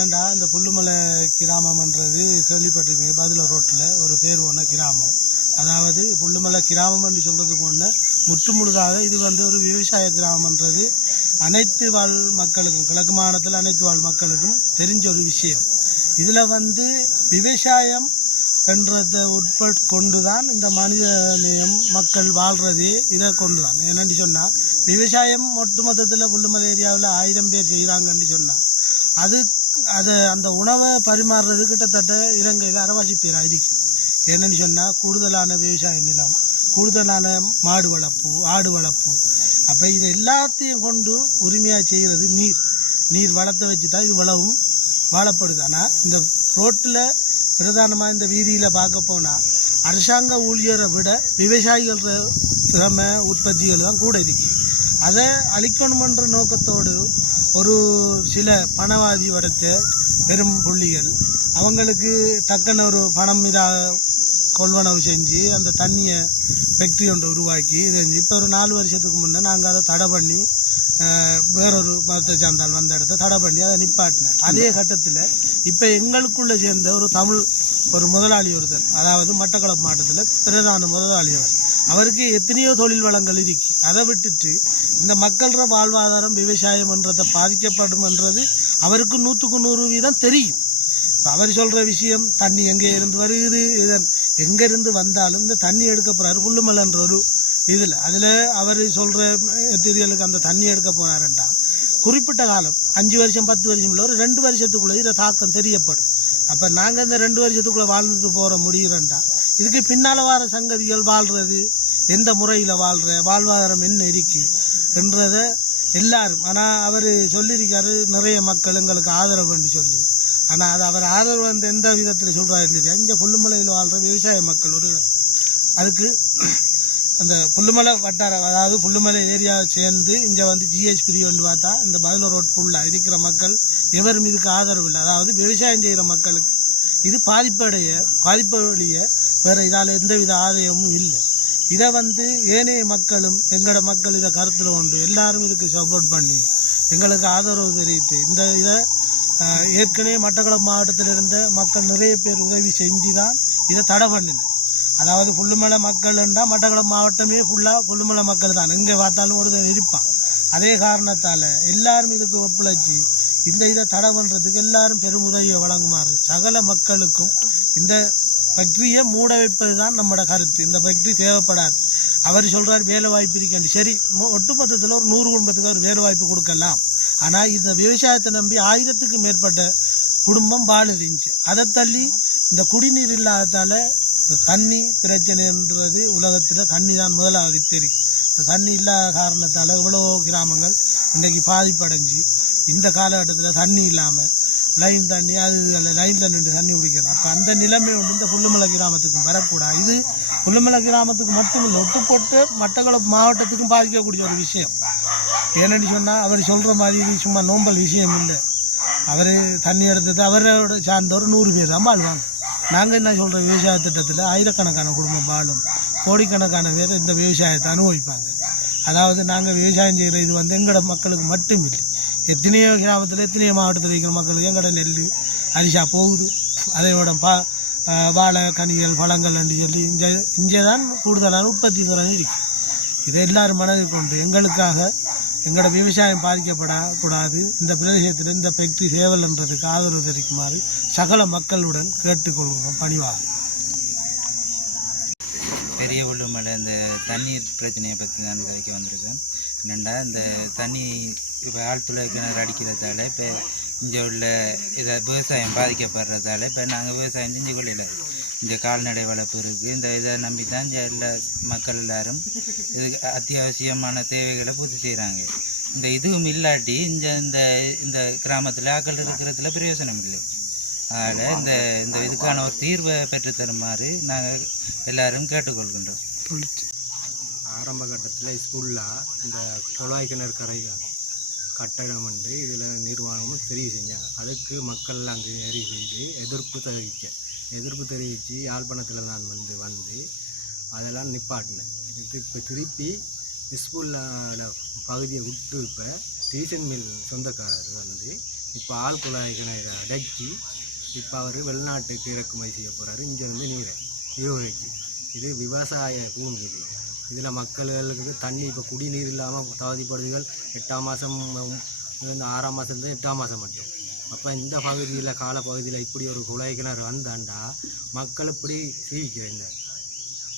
என்னென்னா இந்த புல்லுமலை கிராமம்ன்றது கேள்விப்பட்டிருப்பீங்க. பதில ரோட்டில் ஒரு பேர் போன கிராமம். அதாவது புல்லுமலை கிராமம் என்று சொல்கிறதுக்கு முன்னே முற்று முழுதாக இது ஒரு விவசாய கிராமன்றது அனைத்து வாழ் மக்களுக்கும், கிழக்கு மாநிலத்தில் அனைத்து வாழ் மக்களுக்கும் தெரிஞ்ச ஒரு விஷயம். இதில் விவசாயம் என்றதை உட்பட்டு தான் இந்த மனித நேயம் மக்கள் வாழ்கிறதே இதை கொண்டு தான். என்னென்னு சொன்னால் விவசாயம் ஒட்டுமொத்தத்தில் புல்லுமலை ஏரியாவில் 1000 பேர் செய்கிறாங்கன்னு சொன்னால் அந்த உணவை பரிமாறுறது கிட்டத்தட்ட இலங்கையில் அரைவாசி பேர் இருக்கும். என்னென்னு சொன்னால் கூடுதலான விவசாய நிலம், கூடுதலான மாடு வளர்ப்பு, ஆடு வளர்ப்பு. அப்போ இதை எல்லாத்தையும் கொண்டு உரிமையாக செய்கிறது நீர் வளத்தை வச்சு தான் இது வளவும் வாழப்படுது. ஆனால் இந்த ரோட்டில் பிரதானமாக இந்த வீதியில் பார்க்க போனால் அரசாங்க ஊழியரை விட விவசாயிகள் திறமை உற்பத்திகள் தான் கூட இருக்கு. அதை அழிக்கணுமென்ற நோக்கத்தோடு ஒரு சில பணவாதி வடத்த பெரும் புள்ளிகள் அவங்களுக்கு டக்குன்னு ஒரு பணம் இதாக கொள்வனவு செஞ்சு அந்த தண்ணியை ஃபேக்ட்ரி ஒன்று உருவாக்கி செஞ்சு இப்போ ஒரு 4 வருஷத்துக்கு முன்னே நாங்கள் அதை தடை பண்ணி வேறொரு மதத்தை சார்ந்தால் வந்த இடத்த தடை பண்ணி அதை நிப்பாட்டினேன். அதே கட்டத்தில் இப்போ எங்களுக்குள்ளே சேர்ந்த ஒரு முதலாளி ஒருத்தர், அதாவது மட்டக்களப்பு மாவட்டத்தில் பிரதான முதலாளி அவருக்கு எத்தனையோ தொழில் வளங்கள் இருக்கு. அதை விட்டுட்டு இந்த மக்களோட வாழ்வாதாரம் விவசாயம்ன்றதை பாதிக்கப்படும் என்றது அவருக்கு 100% தெரியும். இப்போ அவர் சொல்கிற விஷயம் தண்ணி எங்கே இருந்து வருகிறது, எங்கேருந்து வந்தாலும் இந்த தண்ணி எடுக்க போகிறாரு புல்லுமலைன்ற ஒரு இதில். அதில் அவர் சொல்கிற மெட்டீரியலுக்கு அந்த தண்ணி எடுக்க போனாருண்டா குறிப்பிட்ட காலம் 5 வருஷம் 10 வருஷம் இல்லை, ஒரு 2 வருஷத்துக்குள்ளே இதை தாக்கம் தெரியப்படும். அப்போ நாங்கள் இந்த 2 வருஷத்துக்குள்ளே வாழ்ந்துட்டு போகிற முடிகிறண்டா இதுக்கு பின்னால் வர சங்கதிகள் வாழ்கிறது எந்த முறையில் வாழ்வாதாரம் என்ன இருக்கு என்றதை எல்லாரும். ஆனால் அவர் சொல்லியிருக்காரு நிறைய மக்கள் எங்களுக்கு ஆதரவு பண்ணி சொல்லி. ஆனால் அது அவர் ஆதரவு எந்த விதத்தில் சொல்கிறாரு, இங்கே புல்லுமலையில் வாழ்கிற விவசாய மக்கள் அதுக்கு அந்த புல்லுமலை வட்டாரம், அதாவது புல்லுமலை ஏரியா சேர்ந்து இங்கே ஜிஹெச் பிரிவு பார்த்தா இந்த பதில ரோட் ஃபுல்லாக இருக்கிற மக்கள் எவரும் இதுக்கு ஆதரவு இல்லை. அதாவது விவசாயம் செய்கிற மக்களுக்கு இது பாதிப்படைய வேறு இதால் எந்தவித ஆதாயமும் இல்லை. இதை ஏனைய மக்களும் எங்களோட மக்கள் இதை கருத்தில் கொண்டு எல்லாரும் இதுக்கு சப்போர்ட் பண்ணி எங்களுக்கு ஆதரவு தெரிவித்து இதை ஏற்கனவே மட்டக்களப்பு மாவட்டத்தில் இருந்த மக்கள் நிறைய பேர் உதவி செஞ்சு தான் இதை தடை பண்ணினேன். அதாவது புல்லுமலை மக்கள்ன்றா மட்டக்களப்பு மாவட்டமே ஃபுல்லாக புல்லுமலை மக்கள் தான், எங்கே பார்த்தாலும் ஒருத்தர் இருப்பான். அதே காரணத்தால் எல்லாரும் இதுக்கு ஒப்படைச்சி இதை தடை பண்ணுறதுக்கு எல்லாரும் பெரும் உதவியை வழங்குமாறு சகல மக்களுக்கும் இந்த ஃபேக்ட்ரியை மூட வைப்பது தான் நம்மளோட கருத்து. இந்த ஃபேக்ட்ரி தேவைப்படாது. அவர் சொல்கிறார் வேலை வாய்ப்பு இருக்காண்டு, சரி ஒட்டுமொத்தத்தில் ஒரு 100 குடும்பத்துக்கு அவர் வேலை வாய்ப்பு கொடுக்கலாம். ஆனால் இந்த விவசாயத்தை நம்பி 1000க்கு மேற்பட்ட குடும்பம் வாழுதுச்சு. அதை தள்ளி இந்த குடிநீர் இல்லாததால் இந்த தண்ணி பிரச்சனைன்றது உலகத்தில் தண்ணி தான் முதலாவது பெரிய. தண்ணி இல்லாத காரணத்தால் எவ்வளோ கிராமங்கள் இன்றைக்கி பாதிப்படைஞ்சு இந்த காலகட்டத்தில் தண்ணி இல்லாமல் லைன் தண்ணி லைனில் நின்று தண்ணி குடிக்கிறது. அப்போ அந்த நிலைமை இந்த புல்லுமலை கிராமத்துக்கும் வரக்கூடாது. இது புல்லுமலை கிராமத்துக்கு மட்டும் இல்லை, ஒட்டுப்போட்டு மட்டக்களப்பு மாவட்டத்துக்கும் பாதிக்கக்கூடிய ஒரு விஷயம். ஏன்னு சொன்னால் அவர் சொல்கிற மாதிரி இது சும்மா நோம்பல் விஷயம் இல்லை. அவர் தண்ணி எடுத்தது அவரோட சார்ந்தவர் 100 பேர் தான் வாழ்வாங்க. நாங்கள் என்ன சொல்கிற விவசாய திட்டத்தில் ஆயிரக்கணக்கான குடும்பம் வாழும், கோடிக்கணக்கான பேர் இந்த விவசாயத்தை அனுபவிப்பாங்க. அதாவது நாங்கள் விவசாயம் செய்கிற இது எங்களோட மக்களுக்கு மட்டும் இல்லை, எத்தனையோ கிராமத்தில் எத்தனையோ மாவட்டத்தில் இருக்கிற மக்களுக்கு எங்களோட நெல் அரிசா போகுது. அதையோட வாழை கனிகள் பழங்கள் என்று சொல்லி இங்கே தான் கூடுதலான உற்பத்தி துறை இருக்குது. இதை எல்லோரும் மனதில் கொண்டு எங்களுக்காக எங்களோட விவசாயம் பாதிக்கப்படக்கூடாது, இந்த பிரதேசத்தில் இந்த ஃபேக்ட்ரி தேவல்ன்றதுக்கு ஆதரவு தெரிவிக்குமாறு சகல மக்களுடன் கேட்டுக்கொள்வோம் பணிவாக. பெரிய புல்லுமலை இந்த தண்ணீர் பிரச்சனையை பற்றி நான் கதைக்க வந்திருக்கேன். என்னென்னா இந்த தண்ணி இப்போ ஆழ்துளை கிணறு அடிக்கிறதால இப்போ இங்கே உள்ள இதை விவசாயம் பாதிக்கப்படுறதால இப்போ நாங்கள் விவசாயம் செஞ்சு கொள்ளல. இந்த கால்நடை வளர்ப்பு இருக்குது, இந்த இதை நம்பி தான் இங்கே எல்லா மக்கள் எல்லோரும் இதுக்கு அத்தியாவசியமான தேவைகளை பூர்த்தி செய்கிறாங்க. இந்த இதுவும் இல்லாட்டி இந்த கிராமத்தில் ஆக்கள் இருக்கிறதுல பிரயோசனம் இல்லை. அதனால் இந்த இதுக்கான ஒரு தீர்வை பெற்றுத்தருமாறு நாங்கள் எல்லோரும் கேட்டுக்கொள்கின்றோம். ஆரம்ப கட்டத்தில் ஸ்கூலில் இந்த குழாய் கிணறு கரைகள் கட்டடம் இதில் நிர்வாகமும் தெரிவு செஞ்சாங்க. அதுக்கு மக்கள் அங்கே செய்து எதிர்ப்பு தெரிவித்து யாழ்ப்பாணத்தில் நான் வந்து அதெல்லாம் நிப்பாட்டினேன். இப்போ திருப்பி ஸ்கூலில் பகுதியை விட்டு இப்போ டீசன் மில் சொந்தக்காரர் இப்போ ஆள் குழாய் கிணறு அடைச்சி இப்போ அவர் வெளிநாட்டுக்கு இறக்குமதி செய்ய போகிறாரு. இங்கேருந்து நீரை நிர்வகிச்சு இது விவசாய பூமி. இதில் மக்களுக்கு தண்ணி இப்போ குடிநீர் இல்லாமல் தகுதிப்படுதுகள் 8ஆம் மாதம் 6ஆம் மாதத்துலேருந்து 8ஆம் மாதம் மட்டும். அப்போ இந்த பகுதியில் காலப்பகுதியில் இப்படி ஒரு குழாய் கிணறு வந்தாண்டா மக்கள் இப்படி சீவிக்கிறேன் இந்த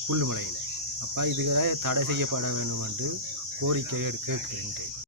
புல்லுமலையில். அப்போ இதுக்கு தடை செய்யப்பட வேண்டும் என்று கோரிக்கை கேட்கிறேன்.